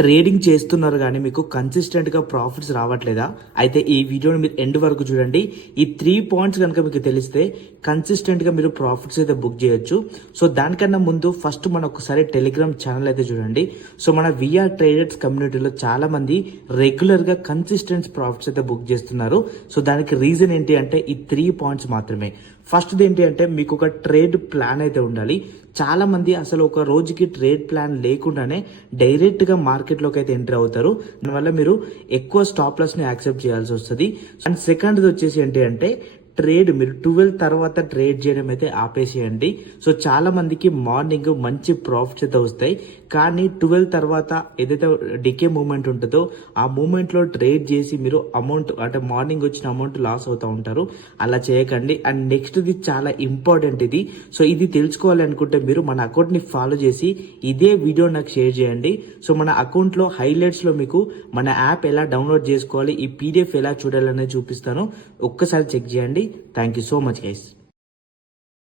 Trading చేస్తున్నారు కానీ మీకు కన్సిస్టెంట్గా ప్రాఫిట్స్ రావట్లేదా? అయితే ఈ వీడియోని మీరు ఎండ్ వరకు చూడండి. ఈ 3 పాయింట్స్ కనుక మీకు తెలిస్తే కన్సిస్టెంట్గా మీరు ప్రాఫిట్స్ అయితే బుక్ చేయొచ్చు. సో దానికన్నా ముందు ఫస్ట్ మన ఒకసారి టెలిగ్రామ్ ఛానల్ అయితే చూడండి. సో మన విఆర్ ట్రేడర్స్ కమ్యూనిటీలో చాలా మంది రెగ్యులర్గా కన్సిస్టెంట్ ప్రాఫిట్స్ అయితే బుక్ చేస్తున్నారు. సో దానికి రీజన్ ఏంటి అంటే ఈ 3 పాయింట్స్ మాత్రమే. ఫస్ట్ది ఏంటి అంటే మీకు ఒక ట్రేడ్ ప్లాన్ అయితే ఉండాలి. చాలా మంది అసలు ఒక రోజుకి ట్రేడ్ ప్లాన్ లేకుండానే డైరెక్ట్ గా మార్కెట్ లోకి అయితే ఎంటర్ అవుతారు. దానివల్ల మీరు ఎక్కువ స్టాప్ లాస్ ని యాక్సెప్ట్ చేయాల్సి వస్తుంది. అండ్ సెకండ్ వచ్చేసి ఏంటి అంటే ట్రేడ్ మీరు 12 తర్వాత ట్రేడ్ చేయడం అయితే ఆపేసేయండి. సో చాలా మందికి మార్నింగ్ మంచి ప్రాఫిట్స్ అయితే వస్తాయి, కానీ 12 తర్వాత ఏదైతే డికే మూమెంట్ ఉంటుందో ఆ మూమెంట్ లో ట్రేడ్ చేసి మీరు అమౌంట్ అంటే మార్నింగ్ వచ్చిన అమౌంట్ లాస్ అవుతూ ఉంటారు. అలా చేయకండి. అండ్ నెక్స్ట్ ఇది చాలా ఇంపార్టెంట్ ఇది. సో ఇది తెలుసుకోవాలి అనుకుంటే మీరు మన అకౌంట్ ని ఫాలో చేసి ఇదే వీడియో నాకు షేర్ చేయండి. సో మన అకౌంట్ లో హైలైట్స్ లో మీకు మన యాప్ ఎలా డౌన్లోడ్ చేసుకోవాలి, ఈ పీడిఎఫ్ ఎలా చూడాలనేది చూపిస్తాను. ఒక్కసారి చెక్ చేయండి. Thank you so much, guys.